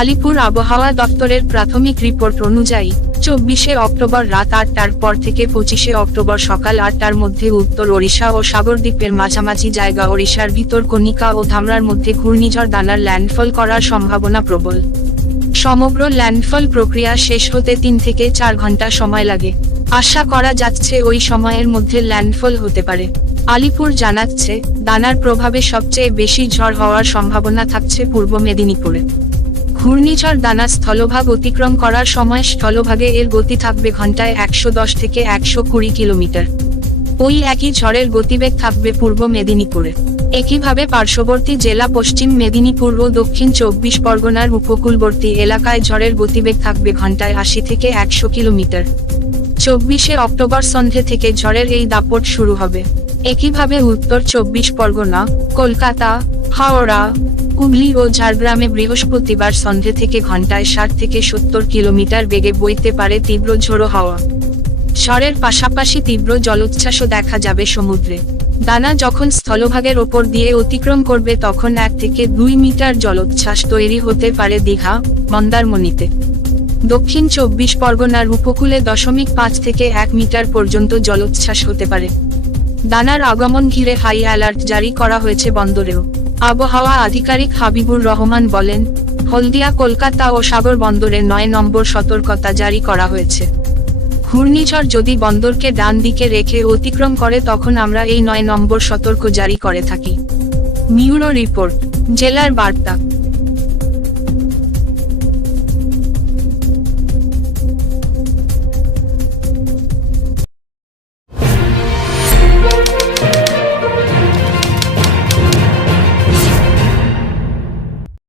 আলিপুর আবহাওয়া দপ্তরের প্রাথমিক রিপোর্ট অনুযায়ী, চব্বিশে অক্টোবর রাত আটটার পর থেকে পঁচিশে অক্টোবর সকাল আটটার মধ্যে উত্তর ওড়িশা ও সাগরদ্বীপের মাঝামাঝি জায়গা ওড়িশার ভিতর কণিকা ও ধামরার মধ্যে ঘূর্ণিঝড় দানার ল্যান্ডফল করার সম্ভাবনা প্রবল। সমগ্র ল্যান্ডফল প্রক্রিয়া শেষ হতে তিন থেকে চার ঘণ্টা সময় লাগে। আশা করা যাচ্ছে ওই সময়ের মধ্যে ল্যান্ডফল হতে পারে। আলিপুর জানাচ্ছে, দানার প্রভাবে সবচেয়ে বেশি ঝড় হওয়ার সম্ভাবনা থাকছে পূর্ব মেদিনীপুরে। ঘূর্ণিঝড় দানা স্থলভাগ অতিক্রম করার সময় স্থলভাগে এর গতি থাকবে ঘন্টায় একশো দশ থেকে একশো কুড়ি কিলোমিটার। ওই একই ঝড়ের গতিবেগ থাকবে পূর্ব মেদিনীপুরে। একইভাবে পার্শ্ববর্তী জেলা পশ্চিম মেদিনীপুর ও দক্ষিণ চব্বিশ পরগনার উপকূলবর্তী এলাকায় ঝড়ের গতিবেগ থাকবে ঘন্টায় আশি থেকে একশো কিলোমিটার। চব্বিশে অক্টোবর সন্ধে থেকে ঝড়ের এই দাপট শুরু হবে। একইভাবে উত্তর চব্বিশ পরগনা, কলকাতা, হাওড়া হুগলি ও ঝাড়গ্রামে বৃহস্পতিবার সন্ধে থেকে ঘন্টায় ষাট থেকে সত্তর কিলোমিটার বেগে বইতে পারে তীব্র ঝোড়ো হাওয়া। ঝড়ের পাশাপাশি তীব্র জলোচ্ছ্বাসও দেখা যাবে সমুদ্রে। দানা যখন স্থলভাগের ওপর দিয়ে অতিক্রম করবে তখন এক থেকে দুই মিটার জলোচ্ছ্বাস তৈরি হতে পারে দীঘা, মন্দারমণিতে। দক্ষিণ চব্বিশ পরগনার উপকূলে দশমিক পাঁচ থেকে এক মিটার পর্যন্ত জলোচ্ছ্বাস হতে পারে। দানার আগমন ঘিরে হাই অ্যালার্ট জারি করা হয়েছে বন্দরেও। আবহাওয়া আধিকারিক হাবিবুর রহমান বলেন, হলদিয়া, কলকাতা ও সাগর বন্দরে নয় নম্বর সতর্কতা জারি করা হয়েছে। ঘূর্ণিঝড় যদি বন্দরকে ডান দিকে রেখে অতিক্রম করে তখন আমরা এই নয় নম্বর সতর্ক জারি করে থাকি। মিউরো রিপোর্ট, জেলার বার্তা।